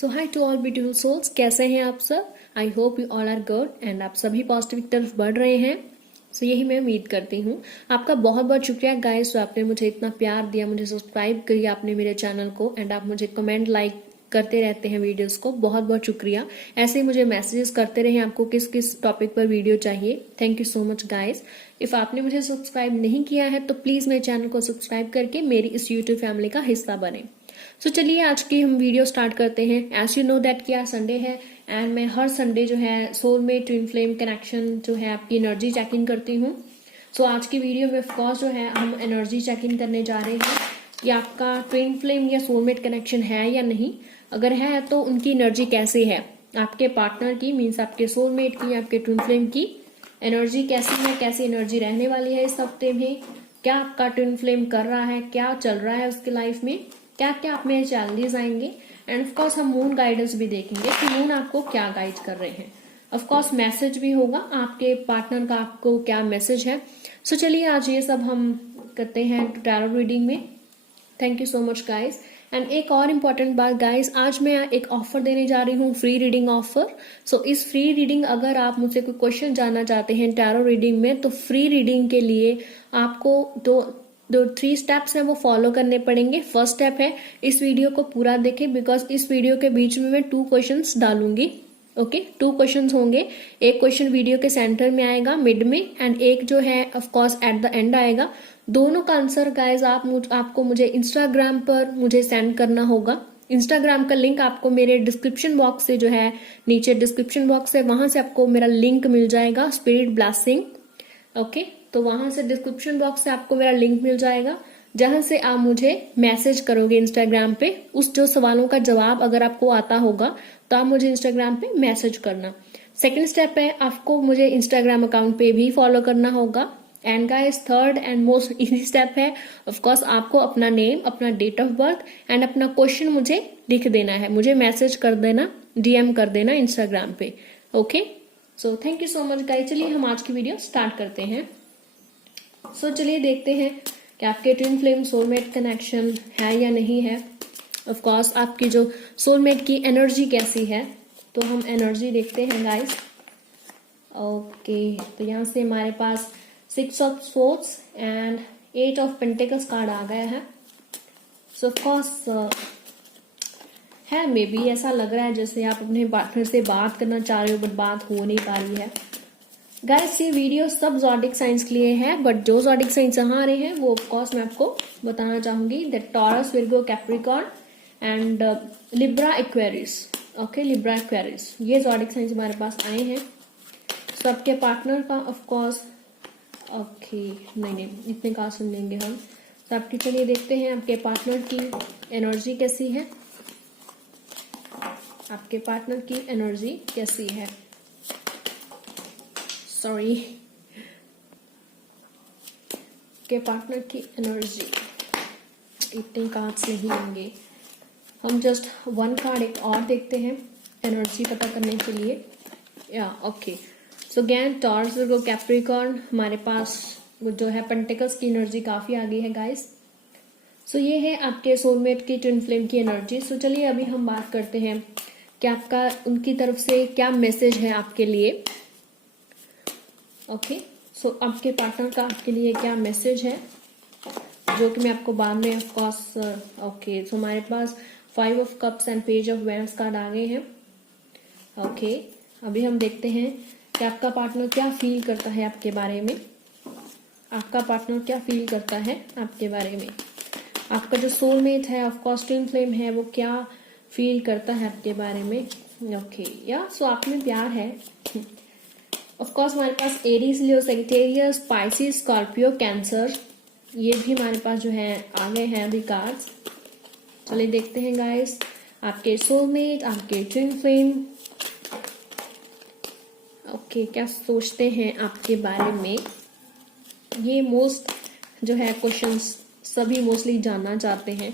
So hi to all beautiful souls, कैसे हैं आप सब। I hope you all are good and आप सभी पॉजिटिव की तरफ बढ़ रहे हैं। सो यही मैं उम्मीद करती हूँ। आपका बहुत बहुत शुक्रिया गाइस, तो आपने मुझे इतना प्यार दिया, मुझे सब्सक्राइब किया आपने मेरे चैनल को एंड आप मुझे कमेंट लाइक करते रहते हैं वीडियोस को। बहुत बहुत शुक्रिया। ऐसे ही मुझे मैसेजेस करते रहे आपको किस किस टॉपिक पर वीडियो चाहिए। Thank you so much guys. If आपने मुझे सब्सक्राइब नहीं किया है तो प्लीज मेरे चैनल को सब्सक्राइब करके मेरी इस यूट्यूब फैमिली का हिस्सा बने। सो चलिए आज की हम वीडियो स्टार्ट करते हैं। एज यू नो दैट कि आज संडे है एंड मैं हर संडे जो है सोलमेट ट्विन फ्लेम कनेक्शन जो है आपकी एनर्जी चेकिंग करती हूँ। सो आज की वीडियो में ऑफकोर्स जो है हम एनर्जी चेकिंग करने जा रहे हैं कि आपका ट्विन फ्लेम या सोलमेट कनेक्शन है या नहीं। अगर है तो उनकी एनर्जी कैसी है, आपके पार्टनर की मीन्स आपके सोलमेट की, आपके ट्विन फ्लेम की एनर्जी कैसी है, कैसी एनर्जी रहने वाली है इस हफ्ते में, क्या आपका ट्विन फ्लेम कर रहा है, क्या चल रहा है उसकी लाइफ में, क्या क्या आप में चैलेंजेस आएंगे एंड ऑफकोर्स हम मून गाइडेंस भी देखेंगे कि मून आपको क्या गाइड कर रहे हैं। ऑफकोर्स मैसेज भी होगा आपके पार्टनर का, आपको क्या मैसेज है। सो चलिए आज ये सब हम करते हैं टैरो रीडिंग में। Thank you so much guys. And एक और इम्पॉर्टेंट बात गाइस, आज मैं एक ऑफर देने जा रही हूँ, फ्री रीडिंग ऑफर। सो इस फ्री रीडिंग अगर आप मुझसे कोई क्वेश्चन जानना चाहते हैं टैरो रीडिंग में, तो फ्री रीडिंग के लिए आपको दो 3 स्टेप्स हैं वो फॉलो करने पड़ेंगे। फर्स्ट स्टेप है इस वीडियो को पूरा देखें, बिकॉज इस वीडियो के बीच में मैं 2 क्वेश्चंस डालूंगी। ओके 2 क्वेश्चंस होंगे। एक क्वेश्चन वीडियो के सेंटर में आएगा, मिड में, एंड एक जो है ऑफकोर्स एट द एंड आएगा। दोनों का आंसर गाइज आपको मुझे इंस्टाग्राम पर मुझे सेंड करना होगा। इंस्टाग्राम का लिंक आपको मेरे डिस्क्रिप्शन बॉक्स से जो है, नीचे डिस्क्रिप्शन बॉक्स है, वहां से आपको मेरा लिंक मिल जाएगा, स्पिरिट ब्लेसिंग। ओके तो वहां से डिस्क्रिप्शन बॉक्स से आपको मेरा लिंक मिल जाएगा, जहां से आप मुझे मैसेज करोगे इंस्टाग्राम पे। उस जो सवालों का जवाब अगर आपको आता होगा तो आप मुझे इंस्टाग्राम पे मैसेज करना। सेकंड स्टेप है आपको मुझे इंस्टाग्राम अकाउंट पे भी फॉलो करना होगा। And guys third and most easy step है ऑफकोर्स आपको अपना नेम, अपना डेट ऑफ बर्थ एंड अपना क्वेश्चन मुझे लिख देना है, मुझे मैसेज कर देना, डीएम कर देना इंस्टाग्राम पे। Okay so thank you so much guys. चलिए हम आज की वीडियो स्टार्ट करते हैं। सो चलिए देखते हैं कि आपके ट्विन फ्लेम सोलमेट कनेक्शन है या नहीं है। ऑफ कोर्स आपकी जो सोलमेट की एनर्जी कैसी है, तो हम एनर्जी देखते हैं गाइस। ओके तो यहाँ से हमारे पास 6 of swords and 8 of pentacles card आ गया है। सो ऑफ कोर्स है मे बी ऐसा लग रहा है जैसे आप अपने पार्टनर से बात करना चाह रहे हो बट बात हो नहीं पा रही है। गाइस ये वीडियो सब ज़ोडिक साइंस के लिए है, बट जो ज़ोडिक साइंस यहाँ आ रहे हैं वो ऑफकोर्स मैं आपको बताना चाहूंगी that taurus, Virgo, Capricorn and Libra Aquarius. Okay Libra Aquarius ये ज़ोडिक साइंस हमारे पास आए हैं। सबके पार्टनर का ऑफकोर्स ओके नहीं इतने का सुन लेंगे हम। तो आपकी चलिए देखते हैं आपके पार्टनर की एनर्जी कैसी है। आपके पार्टनर की एनर्जी कैसी है, सॉरी के पार्टनर की एनर्जी। इतने कार्ड्स नहीं होंगे, हम जस्ट 1 कार्ड एक और देखते हैं एनर्जी पता करने के लिए। या okay so again taurus, Virgo, Capricorn हमारे पास वो जो है पेंटिकल्स की एनर्जी काफी आ गई है गाइस। सो ये है आपके सोलमेट की ट्विन फ्लेम की एनर्जी। सो चलिए अभी हम बात करते हैं कि आपका उनकी तरफ से क्या मैसेज है आपके लिए। ओके सो आपके पार्टनर का आपके लिए क्या मैसेज है, जो कि मैं आपको बाद में ऑफकोर्स। ओके सो हमारे पास 5 of cups and page of wands card आ गए हैं। ओके अभी हम देखते हैं कि आपका पार्टनर क्या फील करता है आपके बारे में। आपका पार्टनर क्या फील करता है आपके बारे में, आपका जो सोलमेट है ऑफकोर्स ट्विन फ्लेम है वो क्या फील करता है आपके बारे में। ओके या सो आप में प्यार है। ऑफकोर्स हमारे पास एरीज, लियो, सैजिटेरियस, स्पाइसिस, स्कॉर्पियो, कैंसर ये भी हमारे पास जो है आ गए हैं अभी कार्ड्स। चलिए देखते हैं गाइस आपके सोलमेट, आपके ट्विन फ्लेम ओके क्या सोचते हैं आपके बारे में। ये मोस्ट जो है क्वेश्चंस सभी मोस्टली जानना चाहते हैं।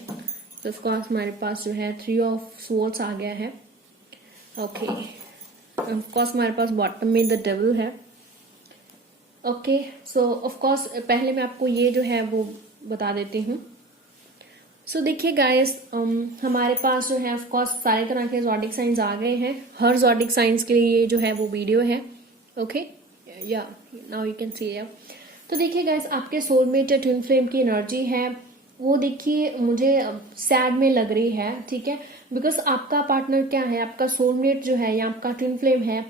तो ऑफकोर्स हमारे पास जो है 3 ऑफ स्वॉर्ड्स आ गया है। ओके ऑफकोर्स हमारे पास बॉटम में द डेविल है। ओके सो ऑफकोर्स पहले मैं आपको ये जो है वो बता देती हूँ। सो देखिए गाइस, हमारे पास जो है ऑफ कोर्स सारे तरह के ज़ोडिक साइंस आ गए हैं। हर ज़ोडिक साइंस के लिए जो है वो वीडियो है। ओके, या नाउ यू कैन सी। तो देखिए गाइस, आपके सोलमेट या ट्विन फ्लेम की एनर्जी है वो देखिए मुझे सैड में लग रही है, ठीक है। बिकॉज आपका पार्टनर क्या है, आपका सोलमेट जो है या आपका ट्विन फ्लेम है,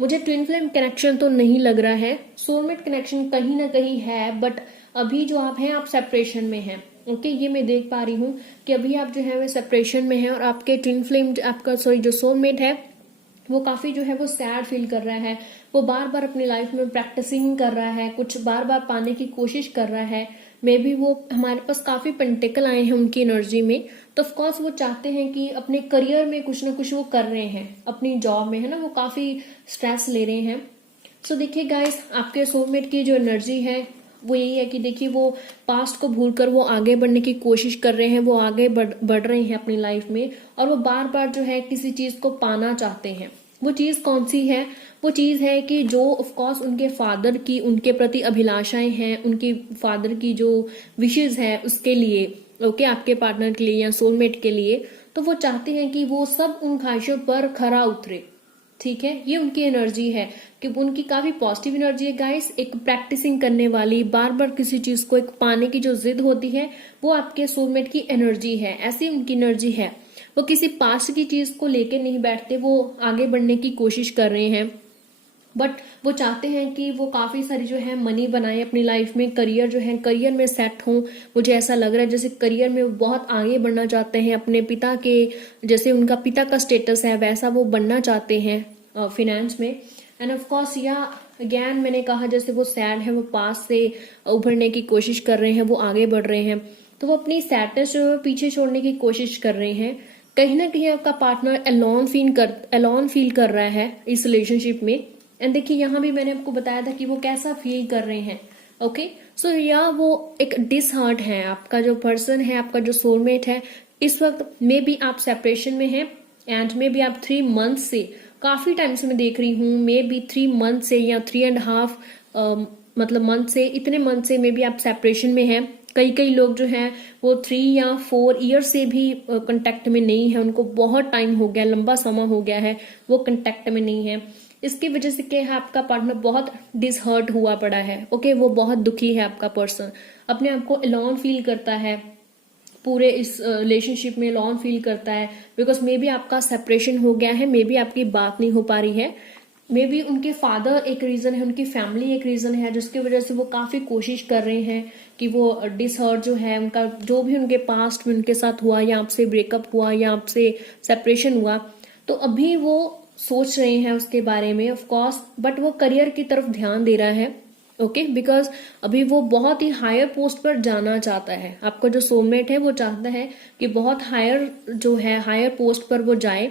मुझे ट्विन फ्लेम कनेक्शन तो नहीं लग रहा है, सोलमेट कनेक्शन कहीं ना कहीं है। बट अभी जो आप हैं आप सेपरेशन में हैं। ओके, ये मैं देख पा रही हूँ कि अभी आप जो है वो सेपरेशन में हैं और आपके ट्विन फ्लेम आपका जो सोलमेट है वो काफी जो है वो सैड फील कर रहा है। वो बार बार अपनी लाइफ में प्रैक्टिसिंग कर रहा है, कुछ बार बार पाने की कोशिश कर रहा है। मे बी वो हमारे पास काफी पेंटिकल आए हैं उनकी एनर्जी में, तो ऑफकोर्स वो चाहते हैं कि अपने करियर में कुछ ना कुछ वो कर रहे हैं, अपनी जॉब में है ना वो काफी स्ट्रेस ले रहे हैं। सो देखिए गाइस, आपके सोलमेट की जो एनर्जी है वो यही है कि देखिए वो पास्ट को भूलकर वो आगे बढ़ने की कोशिश कर रहे हैं, वो आगे बढ़ रहे हैं अपनी लाइफ में, और वो बार बार जो है किसी चीज को पाना चाहते हैं। वो चीज कौन सी है? वो चीज है कि जो ऑफकोर्स उनके फादर की उनके प्रति अभिलाषाएं हैं, उनकी फादर की जो विशेष है उसके लिए, ओके, आपके पार्टनर के लिए या सोलमेट के लिए, तो वो चाहते हैं कि वो सब उन ख्वाहिशों पर खरा उतरे, ठीक है। ये उनकी एनर्जी है कि उनकी काफी पॉजिटिव एनर्जी है गाइस, एक प्रैक्टिसिंग करने वाली, बार बार किसी चीज को एक पाने की जो जिद होती है वो आपके सोलमेट की एनर्जी है, ऐसी उनकी एनर्जी है। वो किसी पास्ट की चीज को लेके नहीं बैठते, वो आगे बढ़ने की कोशिश कर रहे हैं। बट वो चाहते हैं कि वो काफी सारी जो है मनी बनाए अपनी लाइफ में, करियर जो है करियर में सेट हो। मुझे ऐसा लग रहा है जैसे करियर में वो बहुत आगे बढ़ना चाहते हैं, अपने पिता के जैसे उनका पिता का स्टेटस है वैसा वो बनना चाहते हैं फिनेंस में। एंड ऑफ कोर्स या अगेन मैंने कहा जैसे वो सैड है, वो पास से उभरने की कोशिश कर रहे हैं, वो आगे बढ़ रहे हैं, तो वो अपनी सैडनेस जो है पीछे छोड़ने की कोशिश कर रहे हैं। कहीं ना कहीं आपका पार्टनर अलोन फील कर रहा है इस रिलेशनशिप में। एंड देखिए यहाँ भी मैंने आपको बताया था कि वो कैसा फील कर रहे हैं। ओके, सो या वो एक डिसहार्ट है, आपका जो पर्सन है, आपका जो सोलमेट है, इस वक्त मे बी आप सेपरेशन में हैं एंड मे बी आप 3 मंथ से, काफी टाइम से मैं देख रही हूँ, मे बी 3 मंथ से या 3.5 मतलब मंथ से, इतने मंथ से मे बी आप सेपरेशन में हैं। कई लोग जो हैं वो 3 या 4 ईयर से भी कांटेक्ट में नहीं है, उनको बहुत टाइम हो गया, लंबा समय हो गया है, वो कांटेक्ट में नहीं है। इसकी वजह से क्या है, आपका पार्टनर बहुत डिसहर्ट हुआ पड़ा है। ओके, वो बहुत दुखी है, आपका पर्सन अपने आप को अलोन फील करता है, पूरे इस रिलेशनशिप में अलोन फील करता है। बिकॉज मे बी आपका सेपरेशन हो गया है, मे बी आपकी बात नहीं हो पा रही है, मे बी उनके फादर एक रीजन है, उनकी फैमिली एक रीजन है, जिसकी वजह से वो काफी कोशिश कर रहे हैं कि वो डिसहर्ट जो है उनका, जो भी उनके पास्ट में उनके साथ हुआ, या आपसे ब्रेकअप हुआ या आपसे सेपरेशन हुआ, तो अभी वो सोच रहे हैं उसके बारे में ऑफ कोर्स, बट वो करियर की तरफ ध्यान दे रहा है। ओके, बिकॉज अभी वो बहुत ही हायर पोस्ट पर जाना चाहता है। आपका जो सोलमेट है वो चाहता है कि बहुत हायर जो है, हायर पोस्ट पर वो जाए,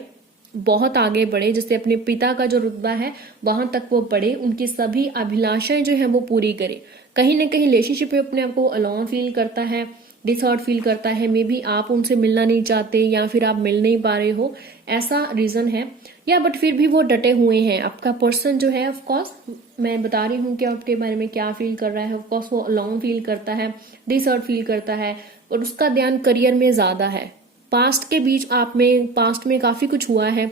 बहुत आगे बढ़े, जैसे अपने पिता का जो रुतबा है वहां तक वो बढ़े, उनकी सभी अभिलाषाएं जो है वो पूरी करे। कहीं ना कहीं रिलेशनशिप में अपने आप को अलोन फील करता है, डिसऑर्ड फील करता है, मे बी आप उनसे मिलना नहीं चाहते या फिर आप मिल नहीं पा रहे हो, ऐसा रीजन है। या बट फिर भी वो डटे हुए हैं। आपका पर्सन जो है ऑफ कोर्स, मैं बता रही हूँ कि आपके बारे में क्या फील कर रहा है। ऑफ कोर्स वो अलोन फील करता है, डिसऑर्ड फील करता है, और उसका ध्यान करियर में ज्यादा है। पास्ट के बीच आप में, पास्ट में काफी कुछ हुआ है,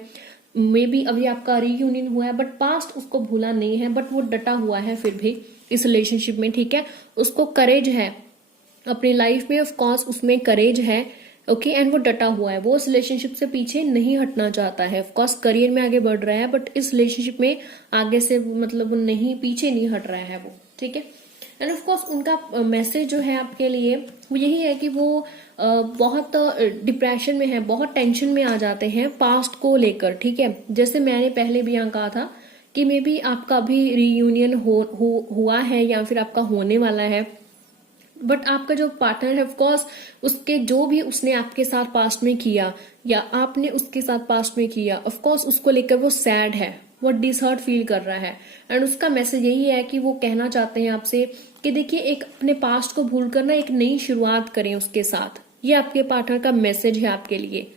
मे बी अभी आपका रीयूनियन हुआ है, बट पास्ट उसको भूला नहीं है, बट वो डटा हुआ है फिर भी इस रिलेशनशिप में, ठीक है। उसको करेज है अपनी लाइफ में, ऑफ कोर्स उसमें करेज है। ओके, एंड वो डटा हुआ है, वो उस रिलेशनशिप से पीछे नहीं हटना चाहता है। ऑफ कोर्स करियर में आगे बढ़ रहा है, बट इस रिलेशनशिप में आगे से मतलब नहीं, पीछे नहीं हट रहा है वो, ठीक है। एंड ऑफ कोर्स उनका मैसेज जो है आपके लिए वो यही है कि वो बहुत डिप्रेशन में है, बहुत टेंशन में आ जाते हैं पास्ट को लेकर, ठीक है। जैसे मैंने पहले भी यहाँ कहा था कि मे बी आपका अभी रीयूनियन हुआ है या फिर आपका होने वाला है, बट आपका जो पार्टनर है ऑफकोर्स उसके जो भी उसने आपके साथ पास्ट में किया या आपने उसके साथ पास्ट में किया, ऑफकोर्स उसको लेकर वो सैड है, वो डिसहर्ट फील कर रहा है। एंड उसका मैसेज यही है कि वो कहना चाहते हैं आपसे कि देखिए, एक अपने पास्ट को भूलकर ना एक नई शुरुआत करें उसके साथ। ये आपके पार्टनर का मैसेज है आपके लिए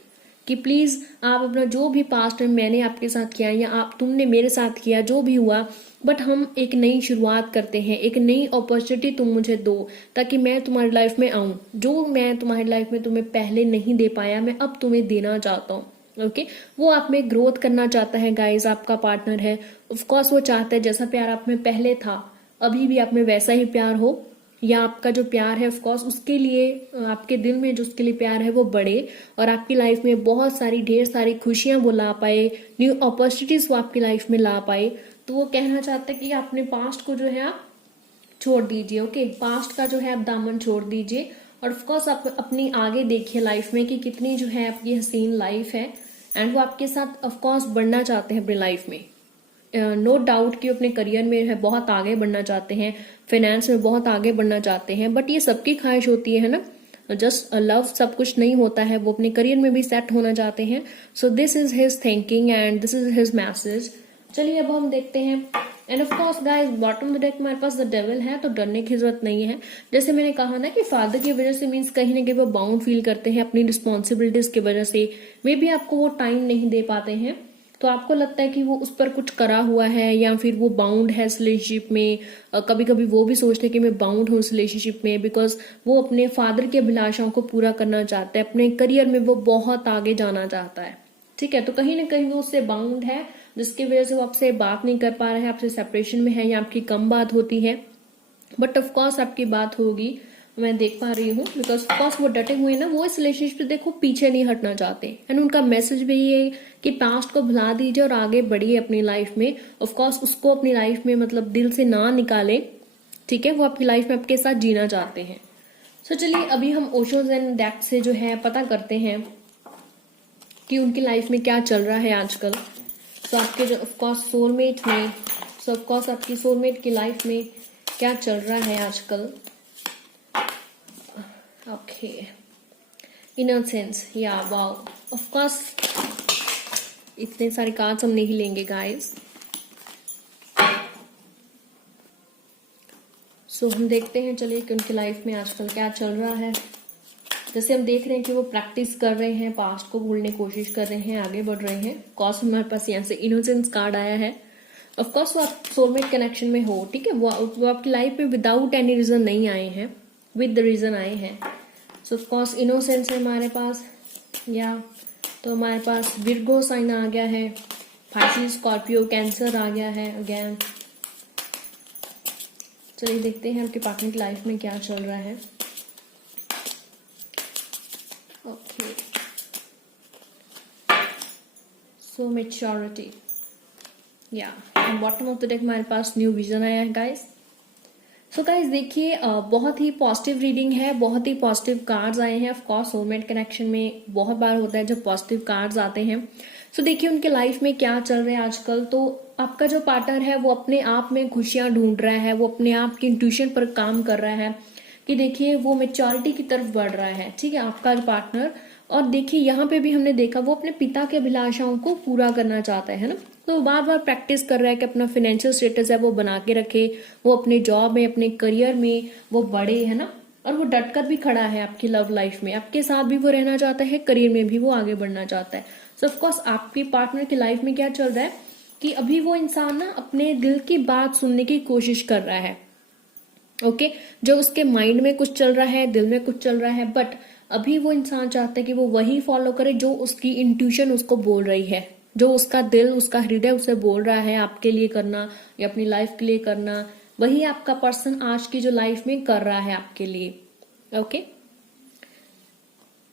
कि प्लीज आप अपना जो भी पास्ट में मैंने आपके साथ किया या आप तुमने मेरे साथ किया, जो भी हुआ बट हम एक नई शुरुआत करते हैं, एक नई अपॉर्चुनिटी तुम मुझे दो ताकि मैं तुम्हारी लाइफ में आऊं। जो मैं तुम्हारी लाइफ में तुम्हें पहले नहीं दे पाया, मैं अब तुम्हें देना चाहता हूँ। ओके, वो आप में ग्रोथ करना चाहता है गाइज, आपका पार्टनर है। ऑफ कोर्स वो चाहता है जैसा प्यार आप में पहले था अभी भी आप में वैसा ही प्यार हो, या आपका जो प्यार है ऑफ कोर्स उसके लिए, आपके दिल में जो उसके लिए प्यार है वो बढ़े और आपकी लाइफ में बहुत सारी ढेर सारी खुशियां वो ला पाए, न्यू अपॉर्चुनिटीज वो आपकी लाइफ में ला पाए। तो वो कहना चाहता है कि अपने पास्ट को जो है आप छोड़ दीजिए। ओके, पास्ट का जो है आप दामन छोड़ दीजिए और ऑफकोर्स आप अपनी आगे देखिए लाइफ में कि कितनी जो है आपकी हसीन लाइफ है, एंड वो आपके साथ ऑफकोर्स बढ़ना चाहते हैं अपनी लाइफ में। नो डाउट कि अपने करियर में है बहुत आगे बढ़ना चाहते हैं, फाइनेंस में बहुत आगे बढ़ना चाहते हैं, बट ये सबकी ख्वाहिश होती है ना, जस्ट लव सब कुछ नहीं होता है, वो अपने करियर में भी सेट होना चाहते हैं। So this is his thinking and this is his message. चलिए अब हम देखते हैं। End of course guys, bottom of the deck हमारे पास द डेविल है, तो डरने की जरूरत नहीं है। जैसे मैंने कहा ना कि फादर की वजह से मीन्स कहीं ना कहीं वो बाउंड फील करते हैं अपनी रिस्पॉन्सिबिलिटीज की वजह से, मे बी आपको वो टाइम नहीं दे पाते हैं, तो आपको लगता है कि वो उस पर कुछ करा हुआ है या फिर वो बाउंड है इस रिलेशनशिप में। कभी कभी वो भी सोचते हैं कि मैं बाउंड हूँ इस रिलेशनशिप में, बिकॉज वो अपने फादर की अभिलाषाओं को पूरा करना चाहता है, अपने करियर में वो बहुत आगे जाना चाहता है। ठीक है, तो कहीं ना कहीं वो उससे बाउंड है, जिसकी वजह से वो आपसे बात नहीं कर पा रहा है, आपसे सेपरेशन में है या आपकी कम बात होती है। बट ऑफकोर्स आपकी बात होगी, मैं देख पा रही हूँ, बिकॉज ऑफकोर्स वो डटे हुए ना, वो इस रिलेशनशिप से देखो पीछे नहीं हटना चाहते। एंड उनका मैसेज भी ये है कि पास्ट को भुला दीजिए और आगे बढ़िए अपनी लाइफ में। ऑफकोर्स उसको अपनी लाइफ में मतलब दिल से ना निकाले, ठीक है, वो आपकी लाइफ में आपके साथ जीना चाहते हैं। सो चलिए अभी हम ओशोज एंड डेक से जो है पता करते हैं कि उनकी लाइफ में क्या चल रहा है आजकल। सो आपके जो ऑफकोर्स सोलमेट में, सो ऑफकोर्स आपकी सोलमेट की लाइफ में क्या चल रहा है आजकल। ओके, इनोसेंस, या वाओ, ऑफ कोर्स इतने सारे कार्ड्स हम नहीं लेंगे गाइस। सो हम देखते हैं चलिए कि उनकी लाइफ में आजकल क्या चल रहा है। जैसे हम देख रहे हैं कि वो प्रैक्टिस कर रहे हैं, पास्ट को भूलने की कोशिश कर रहे हैं, आगे बढ़ रहे हैं। कॉस हमारे पास यहाँ से इनोसेंस कार्ड आया है। ऑफ कोर्स वो आप सोलमेट कनेक्शन में हो, ठीक है, वो आपकी लाइफ में विदाउट एनी रीजन नहीं आए हैं, विद द रीजन आए हैं। सो ऑफ कोर्स इनोसेंस है हमारे पास, या तो हमारे पास विर्गो साइन आ गया है, पाइसेस, स्कॉर्पियो, कैंसर आ गया है अगेन। चलिए देखते हैं आपके पार्टनर की लाइफ में क्या चल रहा है। ओके, सो मैच्योरिटी, या बॉटम ऑफ द डेक हमारे पास न्यू विजन आया है गाइस। सो गाइस देखिए, बहुत ही पॉजिटिव रीडिंग है, बहुत ही पॉजिटिव कार्ड्स आए हैं। ऑफ कोर्स सोलमेट कनेक्शन में बहुत बार होता है जब पॉजिटिव कार्ड्स आते हैं। सो देखिए उनके लाइफ में क्या चल रहा है आजकल। तो आपका जो पार्टनर है वो अपने आप में खुशियां ढूंढ रहा है, वो अपने आप की इंट्यूशन पर काम कर रहा है कि देखिए वो मेच्योरिटी की तरफ बढ़ रहा है, ठीक है, आपका जो पार्टनर। और देखिए यहाँ पे भी हमने देखा वो अपने पिता के अभिलाषाओं को पूरा करना चाहता है ना, तो बार बार प्रैक्टिस कर रहा है कि अपना फाइनेंशियल स्टेटस है वो बना के रखे, वो अपने जॉब में, अपने करियर में वो बढ़े, है ना। और वो डटकर भी खड़ा है आपकी लव लाइफ में, आपके साथ भी वो रहना चाहता है, करियर में भी वो आगे बढ़ना चाहता है। सो ऑफकोर्स आपकी पार्टनर की लाइफ में क्या चल रहा है कि अभी वो इंसान ना अपने दिल की बात सुनने की कोशिश कर रहा है। ओके, जो उसके माइंड में कुछ चल रहा है, दिल में कुछ चल रहा है, बट अभी वो इंसान चाहता है कि वो वही फॉलो करे जो उसकी इंट्यूशन उसको बोल रही है, जो उसका दिल, उसका हृदय उसे बोल रहा है आपके लिए करना या अपनी लाइफ के लिए करना, वही आपका पर्सन आज की जो लाइफ में कर रहा है आपके लिए। ओके,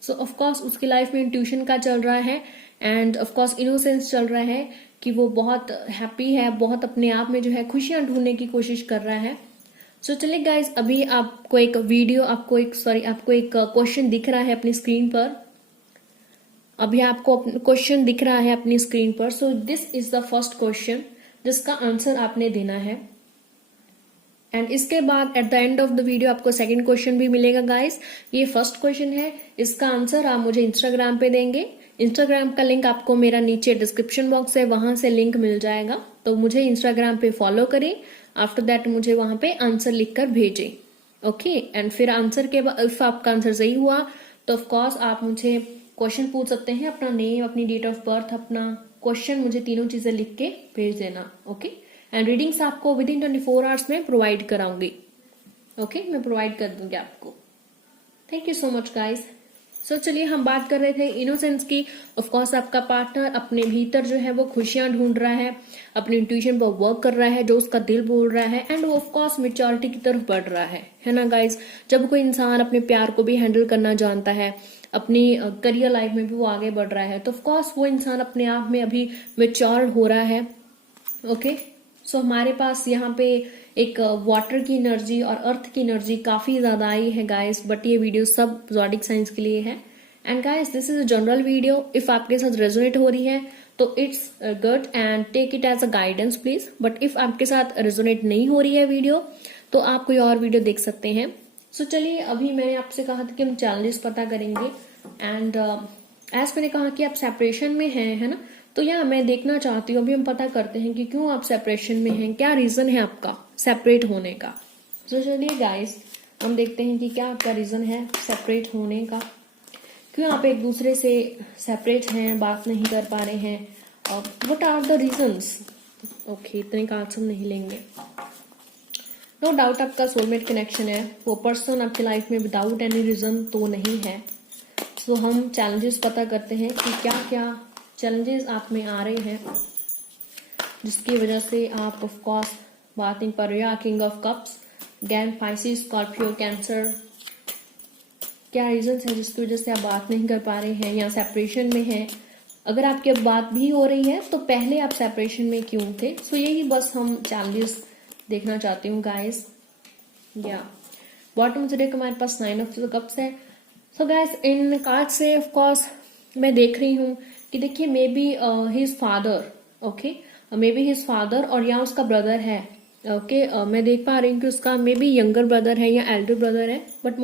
सो ऑफ कोर्स उसकी लाइफ में इंट्यूशन का चल रहा है, एंड ऑफ कोर्स इनोसेंस चल रहा है कि वो बहुत हैप्पी है, बहुत अपने आप में जो है खुशियां ढूंढने की कोशिश कर रहा है। सो चलिए गाइज, अभी आपको एक वीडियो, आपको एक क्वेश्चन दिख रहा है अपनी स्क्रीन पर। अभी आपको क्वेश्चन दिख रहा है अपनी स्क्रीन पर। So this is the first question जिसका आंसर आपने देना है, एंड इसके बाद at the end of the video आपको सेकंड क्वेश्चन भी मिलेगा गाइस। ये फर्स्ट क्वेश्चन है, इसका आंसर आप मुझे इंस्टाग्राम पे देंगे। इंस्टाग्राम का लिंक आपको मेरा नीचे डिस्क्रिप्शन बॉक्स है, वहां से लिंक मिल जाएगा, तो मुझे इंस्टाग्राम पे फॉलो करें। आफ्टर दैट मुझे वहां पे आंसर लिखकर भेजें। ओके, एंड फिर आंसर के बाद इफ आपका आंसर सही हुआ तो ऑफकोर्स आप मुझे क्वेश्चन पूछ सकते हैं, अपना नेम, अपनी डेट ऑफ बर्थ, अपना क्वेश्चन, मुझे तीनों चीजें लिख के भेज देना। ओके, एंड रीडिंग्स आपको विद इन 24 आवर्स में प्रोवाइड कराऊंगी। ओके, मैं प्रोवाइड कर दूंगी आपको। Thank you so much guys. So चलिए हम बात कर रहे थे इनोसेंस की। ऑफ कोर्स आपका पार्टनर अपने भीतर जो है वो खुशियां ढूंढ रहा है, अपने इंट्यूशन पर वर्क कर रहा है, जो उसका दिल बोल रहा है, एंड वो ऑफ कोर्स मैच्योरिटी की तरफ बढ़ रहा है ना गाइस। जब कोई इंसान अपने प्यार को भी हैंडल करना जानता है, अपनी करियर लाइफ में भी वो आगे बढ़ रहा है, तो ऑफ कोर्स वो इंसान अपने आप में अभी मैच्योर हो रहा है। ओके, सो हमारे पास यहाँ पे एक वाटर की एनर्जी और अर्थ की एनर्जी काफी ज्यादा आई है गाइस, बट ये वीडियो सब ज़ोडिक साइंस के लिए है। And guys this is a general video, if आपके साथ रेजोनेट हो रही है तो it's good and take it as a guidance please, but if आपके साथ रेजोनेट नहीं हो रही है वीडियो तो आप कोई और वीडियो देख सकते हैं। सो चलिए, अभी मैंने आपसे कहा था कि हम चैलेंजेस पता करेंगे, एंड एज मैंने कहा कि आप सेपरेशन में हैं, है ना, तो यहाँ मैं देखना चाहती हूँ, अभी हम पता करते हैं कि क्यों आप सेपरेशन में हैं, क्या रीजन है आपका सेपरेट होने का। तो चलिए गाइस, हम देखते हैं कि क्या आपका रीजन है सेपरेट होने का, क्यों आप एक दूसरे से सेपरेट हैं, बात नहीं कर पा रहे हैं, what are the reasons. Okay, इतने कार्ड्स हम नहीं लेंगे। नो डाउट आपका सोलमेट कनेक्शन है, वो पर्सन आपकी लाइफ में विदाउट एनी रीजन तो नहीं है। सो हम चैलेंजेस पता करते हैं कि क्या क्या चैलेंजेस आप में आ रहे हैं जिसकी वजह से आप ऑफ कोर्स बात नहीं कर रहे हैं। किंग ऑफ कप्स, गैन, पाइसिस, स्कॉर्पियो, कैंसर, क्या रीजंस है जिसकी वजह से आप बात नहीं कर पा रहे हैं या सेपरेशन में हैं। अगर आपकी अब बात भी हो रही है तो पहले आप सेपरेशन में क्यों थे। सो यही बस हम चैलेंजेस देखना चाहती हूँ गाइस। या बॉटम से देख हमारे पास 9 ऑफ कप्स है। सो गाइस, इन कार्ड से ऑफ कोर्स मैं देख रही हूँ कि देखिए may be his father, okay, may be his father और या उसका ब्रदर है। ओके, मैं देख पा रही हूँ कि उसका मे बी यंगर ब्रदर है या एल्डर ब्रदर है, but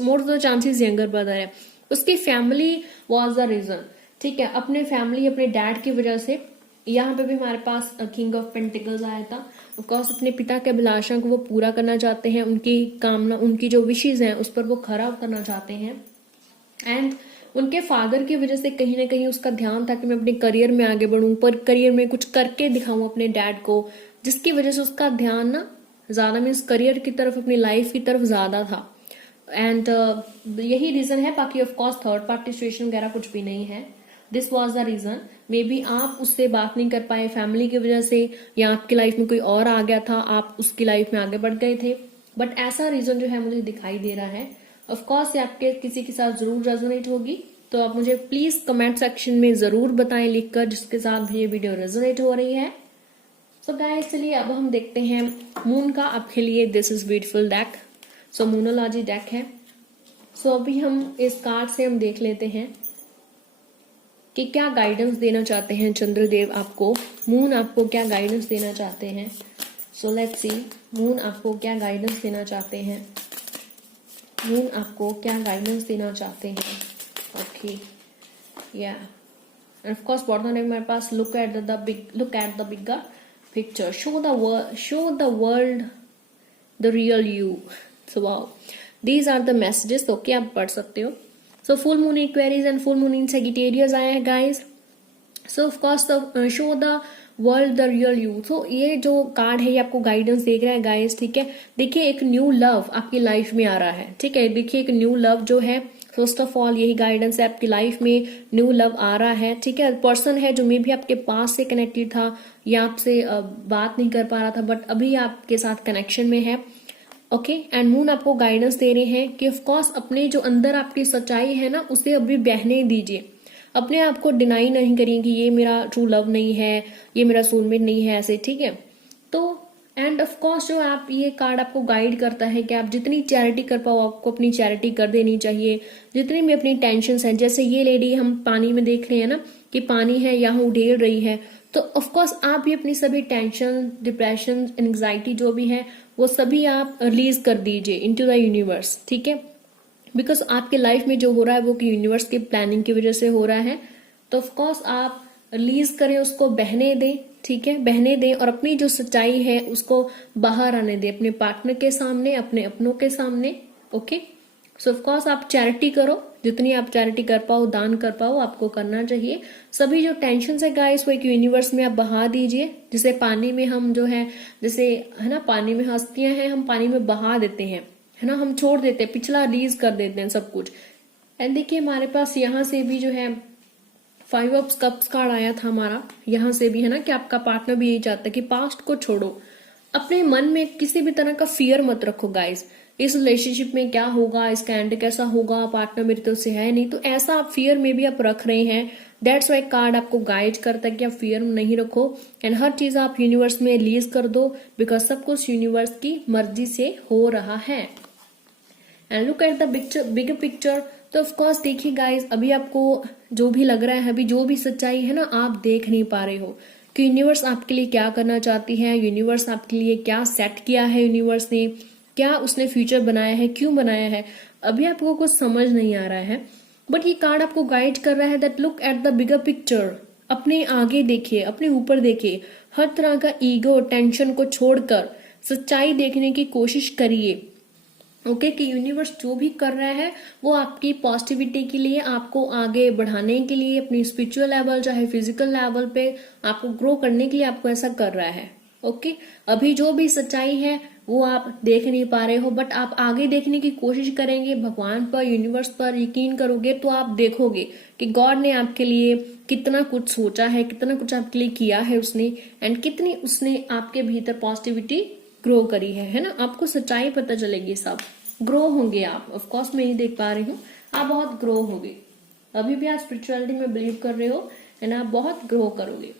more the chances younger brother है। उसकी फैमिली वॉज द रीजन, ठीक है, अपने फैमिली, अपने डैड की वजह से। यहाँ पे भी हमारे पास किंग ऑफ पेंटिकल्स आया था। ऑफकोर्स अपने पिता के अभिलाषा को वो पूरा करना चाहते हैं, उनकी कामना, उनकी जो विशेज हैं उस पर वो खरा करना चाहते हैं। एंड उनके फादर की वजह से कहीं ना कहीं उसका ध्यान था कि मैं अपने करियर में आगे बढ़ूं, पर करियर में कुछ करके दिखाऊं अपने डैड को, जिसकी वजह से उसका ध्यान ना ज्यादा मीन्स करियर की तरफ, अपनी लाइफ की तरफ ज्यादा था। एंड यही रीजन है, बाकी of course third party situation वगैरह कुछ भी नहीं है। This was the reason. Maybe आप उससे बात नहीं कर पाए फैमिली की वजह से, या आपकी लाइफ में कोई और आ गया था, आप उसकी लाइफ में आगे बढ़ गए थे, बट ऐसा रीजन जो है मुझे दिखाई दे रहा है। ऑफ कोर्स ये आपके किसी के साथ जरूर रेजोनेट होगी, तो आप मुझे प्लीज कमेंट सेक्शन में जरूर बताएं लिखकर जिसके साथ ये वीडियो रेजोनेट हो रही है। सो गाइस, चलिए अब हम देखते हैं मून का आपके लिए this is beautiful deck. So moonology deck है। सो अभी हम इस कार्ड से हम देख लेते हैं कि क्या गाइडेंस देना चाहते हैं चंद्रदेव आपको, मून आपको क्या गाइडेंस देना चाहते हैं। सो लेट्स सी, मून आपको क्या गाइडेंस देना चाहते हैं, मून आपको क्या गाइडेंस देना चाहते हैं। ओके, या ऑफ कोर्स बॉटम में हमारे पास look at the bigger picture, show the world the real you. So wow, these are the messages. Okay, आप पढ़ सकते हो। So full moon Aquarius and full moon in Sagittarius आया है guys. So of course show the world the real you. तो ये जो card है ये आपको गाइडेंस देख रहा है गाइस, ठीक है। देखिए एक न्यू लव आपकी लाइफ में आ रहा है, ठीक है। देखिए एक न्यू लव जो है, फर्स्ट ऑफ ऑल यही गाइडेंस है, आपकी लाइफ में न्यू लव आ रहा है, ठीक है। पर्सन है जो मे भी आपके पास से कनेक्टेड था या आपसे बात नहीं कर पा रहा था, बट अभी आपके साथ कनेक्शन में है। ओके, एंड मून आपको गाइडेंस दे रहे हैं कि ऑफ कोर्स अपने जो अंदर आपकी सच्चाई है ना उसे अभी बहने दीजिए, अपने आप को डिनाई नहीं करिए कि ये मेरा ट्रू लव नहीं है, ये मेरा सोलमेट नहीं है, ऐसे, ठीक है। तो एंड ऑफ कोर्स जो आप, ये कार्ड आपको गाइड करता है कि आप जितनी चैरिटी कर पाओ आपको अपनी चैरिटी कर देनी चाहिए, जितनी भी अपनी टेंशन है। जैसे ये लेडी हम पानी में देख रहे हैं ना कि पानी है यहाँ उड़ेल रही है, तो ऑफ कोर्स आप भी अपनी सभी टेंशन, डिप्रेशन, एंग्जाइटी जो भी है वो सभी आप रिलीज कर दीजिए इनटू द यूनिवर्स, ठीक है। बिकॉज आपके लाइफ में जो हो रहा है वो कि यूनिवर्स की प्लानिंग की वजह से हो रहा है, तो ऑफ कोर्स आप रिलीज करें, उसको बहने दें, ठीक है, बहने दें, और अपनी जो सच्चाई है उसको बाहर आने दें, अपने पार्टनर के सामने, अपने अपनों के सामने। ओके, सो ऑफ कोर्स आप चैरिटी करो, जितनी आप चैरिटी कर पाओ, दान कर पाओ, आपको करना चाहिए। सभी जो टेंशन है गाइस वो एक यूनिवर्स में आप बहा दीजिए, जैसे पानी में हम जो है, जैसे है ना पानी में हस्तियां हैं, हम पानी में बहा देते हैं, है ना, हम छोड़ देते हैं, पिछला रीज कर देते हैं सब कुछ। एंड देखिए हमारे पास यहाँ से भी जो है 5 ऑफ कप्स कार्ड आया था हमारा, यहाँ से भी है ना कि आपका पार्टनर भी यही चाहता है कि पास्ट को छोड़ो, अपने मन में किसी भी तरह का फियर मत रखो गाइस, इस रिलेशनशिप में क्या होगा, इसका एंड कैसा होगा, पार्टनर मेरी तरफ से है नहीं, तो ऐसा आप फियर में भी आप रख रहे हैं। दैट्स वाई कार्ड आपको गाइड करता है कि आप फियर नहीं रखो एंड हर चीज आप यूनिवर्स में रिलीज कर दो, बिकॉज सब कुछ यूनिवर्स की मर्जी से हो रहा है। And look at the big picture. तो ऑफ कोर्स देखिए गाइस, अभी आपको जो भी लग रहा है, अभी जो भी सच्चाई है ना आप देख नहीं पा रहे हो कि यूनिवर्स आपके लिए क्या करना चाहती है, यूनिवर्स आपके लिए क्या सेट किया है, यूनिवर्स ने क्या उसने फ्यूचर बनाया है, क्यों बनाया है, अभी आपको कुछ समझ नहीं आ रहा है। बट ये कार्ड आपको गाइड कर रहा है that look at the bigger picture. अपने आगे देखिए, अपने ऊपर देखिए, हर तरह का ईगो टेंशन को छोड़कर सच्चाई देखने की कोशिश करिए। ओके कि यूनिवर्स जो भी कर रहा है वो आपकी पॉजिटिविटी के लिए, आपको आगे बढ़ाने के लिए, अपनी स्पिरिचुअल लेवल चाहे फिजिकल लेवल पे आपको ग्रो करने के लिए आपको ऐसा कर रहा है। ओके अभी जो भी सच्चाई है वो आप देख नहीं पा रहे हो, बट आप आगे देखने की कोशिश करेंगे, भगवान पर, यूनिवर्स पर यकीन करोगे तो आप देखोगे कि गॉड ने आपके लिए कितना कुछ सोचा है, कितना कुछ आपके लिए किया है उसने, एंड कितनी उसने आपके भीतर पॉजिटिविटी ग्रो करी है ना। आपको सच्चाई पता चलेगी, सब ग्रो होंगे आप। ऑफ कोर्स मैं ये देख पा रही हूँ आप बहुत ग्रो होगे, अभी भी आप स्पिरिचुअलिटी में बिलीव कर रहे हो एंड आप बहुत ग्रो करोगे।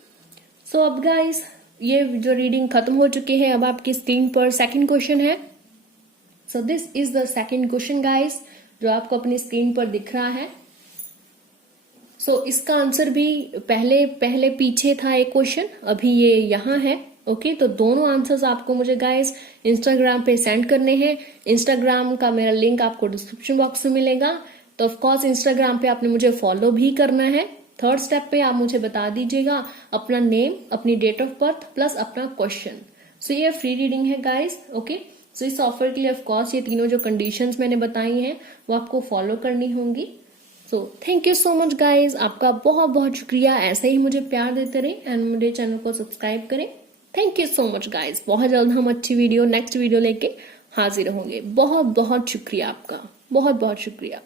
सो अब गाइस ये जो रीडिंग खत्म हो चुकी है, अब आपकी स्क्रीन पर सेकंड क्वेश्चन है। So this is the second question guys, जो आपको अपनी स्क्रीन पर दिख रहा है। सो इसका आंसर भी पहले पीछे था एक क्वेश्चन, अभी ये यहाँ है। ओके तो दोनों आंसर्स आपको मुझे गाइस इंस्टाग्राम पे सेंड करने हैं। इंस्टाग्राम का मेरा लिंक आपको डिस्क्रिप्शन बॉक्स में मिलेगा, तो ऑफ कोर्स इंस्टाग्राम पे आपने मुझे फॉलो भी करना है। थर्ड स्टेप पे आप मुझे बता दीजिएगा अपना नेम, अपनी डेट ऑफ बर्थ प्लस अपना क्वेश्चन। सो ये फ्री रीडिंग है गाइस। ओके सो इस ऑफर के लिए ऑफ कोर्स ये तीनों जो कंडीशंस मैंने बताई हैं वो आपको फॉलो करनी होंगी। So thank you so much guys, आपका बहुत बहुत शुक्रिया, ऐसे ही मुझे प्यार देते रहे एंड मेरे चैनल को सब्सक्राइब करें। Thank you so much guys, बहुत जल्द हम अच्छी वीडियो नेक्स्ट वीडियो लेके हाजिर होंगे। बहुत बहुत शुक्रिया आपका, बहुत बहुत शुक्रिया।